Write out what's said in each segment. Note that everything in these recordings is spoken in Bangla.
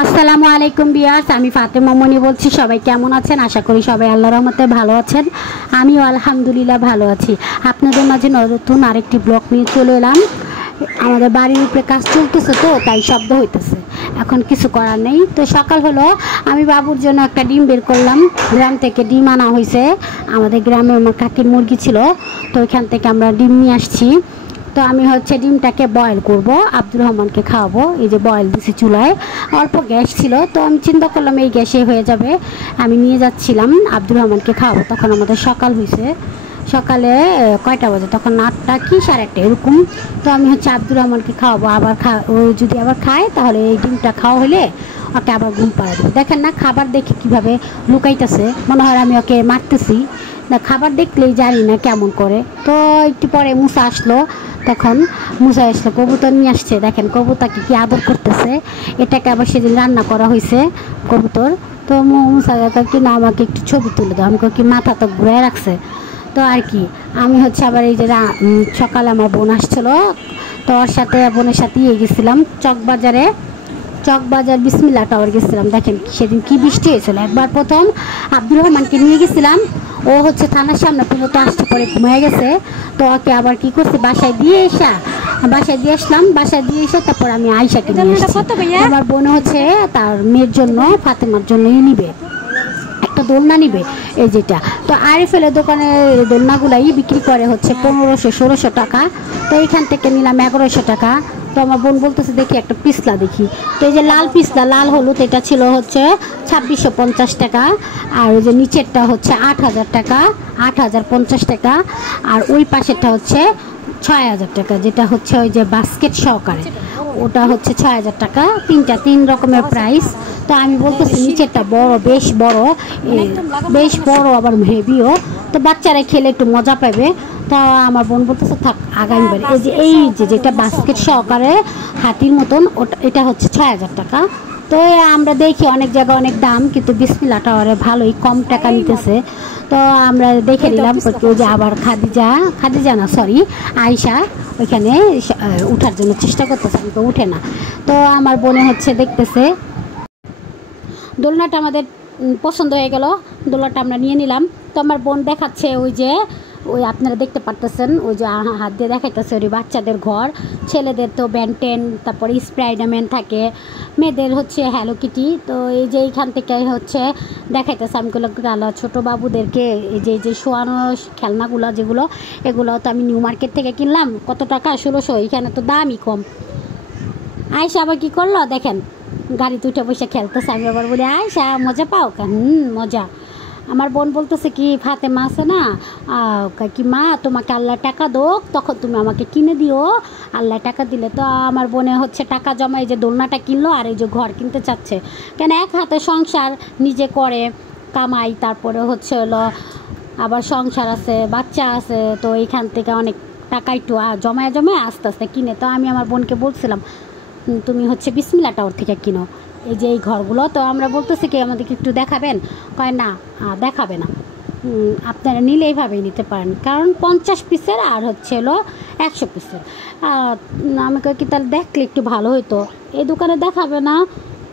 আসসালামু আলাইকুম ভিউয়ার্স, আমি ফাতেমা মনি বলছি। সবাই কেমন আছেন? আশা করি সবাই আল্লাহর রহমতে ভালো আছেন। আমিও আলহামদুলিল্লাহ ভালো আছি। আপনাদের মাঝে নতুন আরেকটি ব্লগ নিয়ে চলে এলাম। আমাদের বাড়ির উপরে কাজ চলতেছে, তো তাই শব্দ হইতেছে। এখন কিছু করার নেই। তো সকাল হলো, আমি বাবুর জন্য একটা ডিম বের করলাম। গ্রাম থেকে ডিম আনা হয়েছে। আমাদের গ্রামে আমার কাকির মুরগি ছিল, তো ওইখান থেকে আমরা ডিম নিয়ে আসছি। তো আমি ডিমটাকে বয়েল করব, আব্দুর রহমানকে খাওয়াবো। এই যে বয়েল দিছি চুলায়, অল্প গ্যাস ছিল, তো আমি চিন্তা করলাম এই গ্যাসে হয়ে যাবে। আমি নিয়ে যাচ্ছিলাম আব্দুর রহমানকে খাওয়াবো। তখন আমাদের সকাল হয়েছে। সকালে কয়টা বাজে? তখন 8টা কি 8:30 এরকম। তো আমি আব্দুর রহমানকে খাওয়াবো। আবার ও যদি আবার খায়, তাহলে এই ডিমটা খাওয়া হলে ওকে আবার ঘুম পাড়া দেবো। দেখেন না, খাবার দেখে কীভাবে লুকাইতেছে, মনে হয় আমি ওকে মারতেছি না। খাবার দেখলেই জানি না কেমন করে। তো একটু পরে মুসা আসলো। তখন মুসা আসলো, কবুতর নিয়ে আসছে। দেখেন কবুতরকে কি আদর করতেছে। এটাকে আবার সেদিন রান্না করা হয়েছে কবুতর। তো মুসা কি না, আমাকে একটু ছবি তুলে দাও। আমি কি মাথা তো ঘুরে রাখছে। তো আর কি, আমি আবার এই যে সকালে আমার বোন আসছিলো, তো ওর সাথে বোনের সাথে গেছিলাম চকবাজার বিসমিল্লাহ টাওয়ার গেছিলাম। দেখেন সেদিন কি বৃষ্টি হয়েছিল। একবার প্রথম আব্দুর রহমানকে নিয়ে গেছিলাম, ও থানার সামনে পর্যন্ত আসতে পরে ঘুমিয়ে গেছে। তো ওকে আবার কি করছে, বাসায় দিয়ে আসলাম। বাসায় দিয়ে এসে তারপর আমি আয়শাকে নিয়ে এসেছি। আমার বোন তার মেয়ের জন্য, ফাতেমার জন্যই নিবে একটা দোলনা নিবে, এই যেটা। তো আরিফেলের দোকানে দোলনাগুলাই বিক্রি করে 1500-1600 টাকা। তো এইখান থেকে নিলাম 1100 টাকা। তো আমার বোন বলতেছে দেখি একটা পিছলা দেখি। তো এই যে লাল পিছলা, লাল হলুদ, এটা ছিল 2650 টাকা। আর ওই যে নিচেরটা 8000 টাকা, 8050 টাকা। আর ওই পাশেরটা 6000 টাকা, যেটা ওই যে বাস্কেট সহকারে, ওটা 6000 টাকা। তিন রকমের প্রাইস। তো আমি বলতেছি নিচেরটা বড়, বেশ বড় আবার হেভিও। তো বাচ্চারা খেলে একটু মজা পাবে। তা আমার বোন বলতেছে থাক আগামীবার। এই যে যেটা বাস্কেট সহকারে হাতির মতন, ওটা এটা 6000 টাকা। তো আমরা দেখি অনেক জায়গায় অনেক দাম, কিন্তু বিসমিল্লাহ টাওয়ারে ভালোই কম টাকা নিতেছে। তো আমরা দেখে নিলাম। ওই যে আবার খাদিজা না, সরি, আয়শা ওইখানে উঠার জন্য চেষ্টা করতেছে, কিন্তু উঠে না। তো আমার বোনে দেখতেছে। দোলনাটা আমাদের পছন্দ হয়ে গেল, দোলনাটা আমরা নিয়ে নিলাম। তো আমার বোন দেখাচ্ছে ওই আপনারা দেখতে পারতেছেন, ওই যে হাত দিয়ে দেখাইতেছে ওই বাচ্চাদের ঘর। ছেলেদের তো ব্যান্টেন, তারপরে স্পাইডারম্যান থাকে, মেয়েদের হ্যালো কিটি। তো এই যে এইখান থেকে দেখাইতেছে আমি ছোটো বাবুদেরকে এই যে শোয়ানো খেলনাগুলো যেগুলো, এগুলো তো আমি নিউ মার্কেট থেকে কিনলাম। কত টাকা? 1600। এখানে তো দামই কম। আয়শা আবার কী করলো দেখেন, গাড়িতে উঠে বসে খেলতেছে। আমি আবার বলি আয়শা মজা পাও কেন? মজা। আমার বোন বলতেছে কি, ফাতেমা আছে না, কি মা তোমাকে আল্লাহ টাকা দোক, তখন তুমি আমাকে কিনে দিও, আল্লাহ টাকা দিলে। তো আমার বোনে টাকা জমা, এই যে দোলনাটা কিনলো, আর এই যে ঘর কিনতে চাচ্ছে। কেন, এক হাতে সংসার নিজে করে কামাই, তারপরে হলো আবার সংসার আছে, বাচ্চা আছে। তো এইখান থেকে অনেক টাকা একটু জমায় আস্তে আস্তে কিনে। তো আমি আমার বোনকে বলছিলাম তুমি বিসমিল্লাহ টাওয়ার থেকে কিনো এই যে এই ঘরগুলো। তো আমরা বলতেছি কি আমাদেরকে একটু দেখাবেন? কয় না, দেখাবে না, আপনারা নিলে এইভাবেই নিতে পারেন, কারণ 50 পিসের আর 100 পিসের। আমি কই কি তাহলে দেখলে একটু ভালো হতো, এই দোকানে দেখাবে না।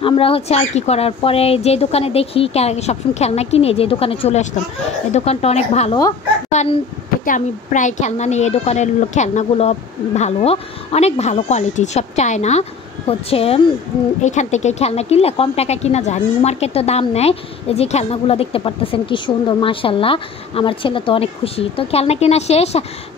আমরা আর কি করার পরে যে দোকানে দেখি সবসময় খেলনা কিনে, যে দোকানে চলে আসতাম। এই দোকানটা অনেক ভালো দোকান থেকে আমি প্রায় খেলনা নিই। এই দোকানের খেলনাগুলো ভালো, অনেক ভালো কোয়ালিটি, সব চায় না। এইখান থেকে খেলনা কিনলে কম টাকা কিনা যায়। নিউ মার্কেট তো দাম নেয়। এই যে খেলনাগুলো দেখতে পারতেছেন কি সুন্দর, মাশাল্লাহ। আমার ছেলে তো অনেক খুশি। তো খেলনা কেনা শেষ,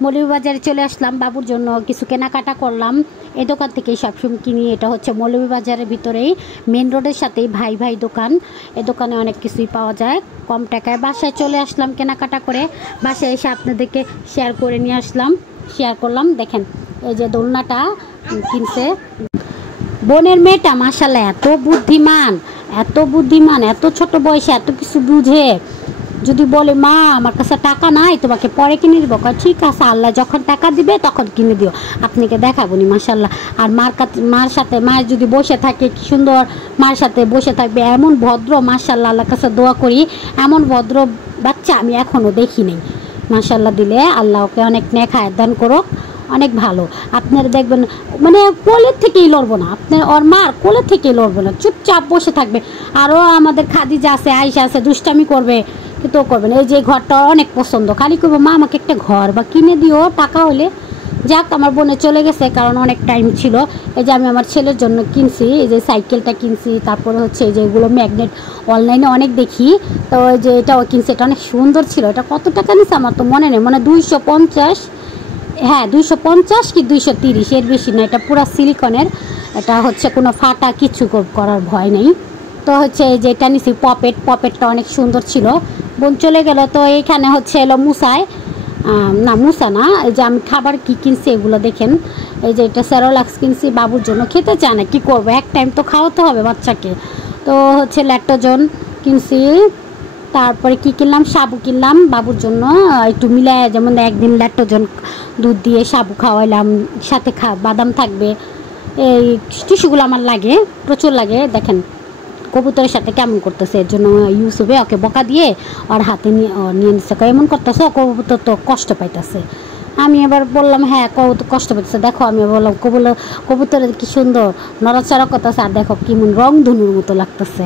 মৌলভীবাজারে চলে আসলাম, বাবুর জন্য কিছু কেনাকাটা করলাম। এই দোকান থেকেই সবসময় কিনি। এটা মৌলভীবাজারের ভিতরেই, মেন রোডের সাথেই ভাই দোকান। এই দোকানে অনেক কিছুই পাওয়া যায় কম টাকায়। বাসায় চলে আসলাম কেনাকাটা করে। বাসায় এসে আপনাদেরকে শেয়ার করলাম। দেখেন এই যে দোলনাটা কিনছে বোনের মেয়েটা, মাশাল্লাহ এত বুদ্ধিমান, এত ছোট বয়সে এত কিছু বুঝে। যদি বলে মা আমার কাছে টাকা নাই, তোমাকে পরে কিনে দিব, ঠিক আছে, আল্লাহ যখন টাকা দিবে তখন কিনে দিও, আপনাকে দেখাবো নি। মাশাল্লাহ। আর মায়ের যদি বসে থাকে, কি সুন্দর মার সাথে বসে থাকবে, এমন ভদ্র, মাশাল্লাহ। আল্লাহর কাছে দোয়া করি এমন ভদ্র বাচ্চা আমি এখনও দেখি নেই। মাশাল্লাহ, দিলে আল্লাহ ওকে অনেক নেক হায়াত দান করুক। অনেক ভালো। আপনারা দেখবেন মানে কোলের থেকেই লড়বো না, আপনার ওর মার কোলের থেকেই লড়বো না, চুপচাপ বসে থাকবে। আরও আমাদের খাদিজা আছে, আয়েশা আছে, দুষ্টামি করবে কিন্তু ও করবে না। এই যে ঘরটা অনেক পছন্দ, খালি করবো মা আমাকে একটা ঘর বা কিনে দিও টাকা হলে। যাক, আমার বোনে চলে গেছে কারণ অনেক টাইম ছিল। এই যে আমি আমার ছেলের জন্য কিনছি, এই যে সাইকেলটা কিনছি, তারপরে হচ্ছে এই যে এগুলো ম্যাগনেট অনলাইনে অনেক দেখি, তো ওই যে এটাও কিনছি, এটা অনেক সুন্দর ছিল। এটা কত টাকা নিচ্ছে আমার তো মনে নেই, মানে 250, হ্যাঁ 250 কি 230, এর বেশি না। এটা পুরো সিলিকনের, এটা হচ্ছে কোনো ফাটা কিছু করার ভয় নেই। তো হচ্ছে এই যে এটা নিছি পপেটটা অনেক সুন্দর ছিল। বোন চলে গেল, তো এইখানে হচ্ছে এলো মুসায়, না মুসা না, এই যে আমি খাবার কি কিনছি এগুলো দেখেন। এই যে এটা সেরোলাক্স কিনছি, বাবুর জন্য খেতে চায় না, কী করবো, এক টাইম তো খাওয়াতে হবে বাচ্চাকে। তো হচ্ছে ল্যাকটোজেন কিনছি, তারপরে কি কিনলাম, সাবু কিনলাম বাবুর জন্য একটু মিলায়, যেমন একদিন ল্যাকটোজেন দুধ দিয়ে সাবু খাওয়াইলাম, সাথে বাদাম থাকবে। এই টিস্যুগুলো আমার লাগে, প্রচুর লাগে। দেখেন কবুতরের সাথে কেমন করতেছে, এর জন্য ইউসুফে ওকে বকা দিয়ে ওর হাতে নিয়ে নিচ্ছে, এমন করতেছে, কবুতর তো কষ্ট পাইতেছে। আমি এবার বললাম হ্যাঁ কবুতর কষ্ট পাইতেছে, দেখো আমি বললাম কবুতরের কি সুন্দর নড়াচড়া করতেছে, আর দেখো কেমন রং ধনুর মতো লাগতেছে।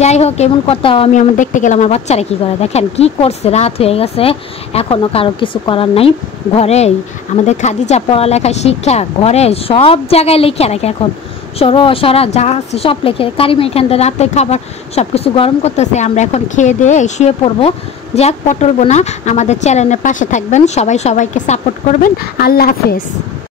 যাই হোক, এমন করতে আমি দেখতে গেলাম আমার বাচ্চারা কী করে, দেখেন কি করছে, রাত হয়ে গেছে, এখনও কারো কিছু করার নাই। ঘরে আমাদের খাদিজা পড়ালেখা শিক্ষা ঘরে সব জায়গায় লিখে রাখে, এখন সরা যা আছে সব লেখে। কারিমা এখান থেকে রাতে খাবার সব কিছু গরম করতেছে, আমরা এখন খেয়ে দিয়ে শুয়ে পড়বো। যাক, পটল বোনা আমাদের চ্যানেলের পাশে থাকবেন, সবাই সবাইকে সাপোর্ট করবেন। আল্লাহ হাফেজ।